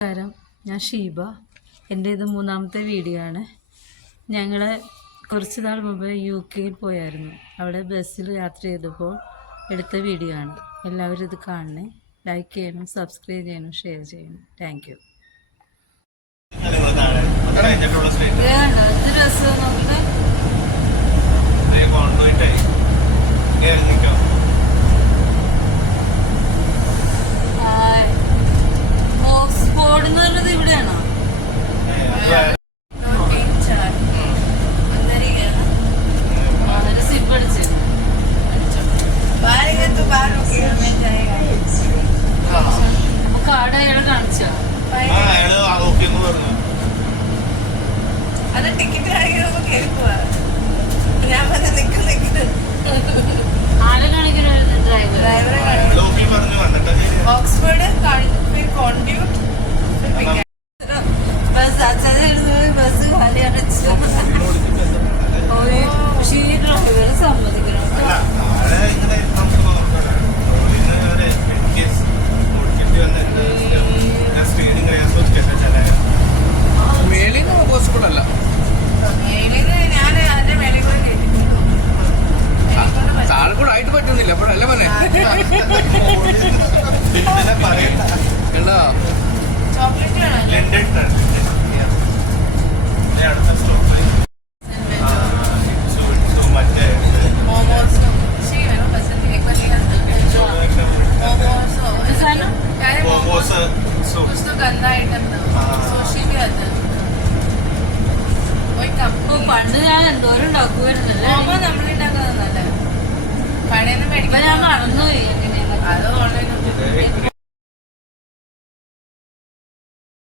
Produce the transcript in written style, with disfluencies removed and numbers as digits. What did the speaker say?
നമസ്കാരം, ഞാൻ ഷീബ. എൻ്റെ ഇത് 3ാമത്തെ വീഡിയോ ആണ്. ഞങ്ങൾ കുറച്ച് നാൾ മുമ്പ് UK പോയായിരുന്നു. അവിടെ ബസ്സിൽ യാത്ര ചെയ്തപ്പോൾ എടുത്ത വീഡിയോ ആണ്. എല്ലാവരും ഇത് കാണണേ. ലൈക്ക് ചെയ്യണം, സബ്സ്ക്രൈബ് ചെയ്യണം, ഷെയർ ചെയ്യണം. Thank you. ഓക്സ്ഫോർഡ് എന്ന് പറഞ്ഞത് ഇവിടെയാണോ? സിപ്പ് അടിച്ച് അപ്പൊ കാർഡ് അയാളെ കാണിച്ചോ? അത് ടിക്കറ്റ് ഞാൻ ആളെ കാണിക്കുന്ന ഡ്രൈവറെ ഓക്സ്ഫോർഡ് ബസ് കാലി അടച്ചു. പക്ഷേ ഈ ഡ്രൈവറെ സമ്മതിക്കണം. ആയിട്ട് പറ്റുന്നില്ല അപ്പോഴല്ലേ മോനെ പണ്ട് ഞാൻ എന്തോരം ഉണ്ടാക്കുമായിരുന്നല്ലേ. നമ്മളുണ്ടാക്കുന്നതല്ല, കടയിൽ നിന്ന് മേടിക്കാൻ. ഞാൻ മറന്നുപോയി. അത് ഓൺലൈൻ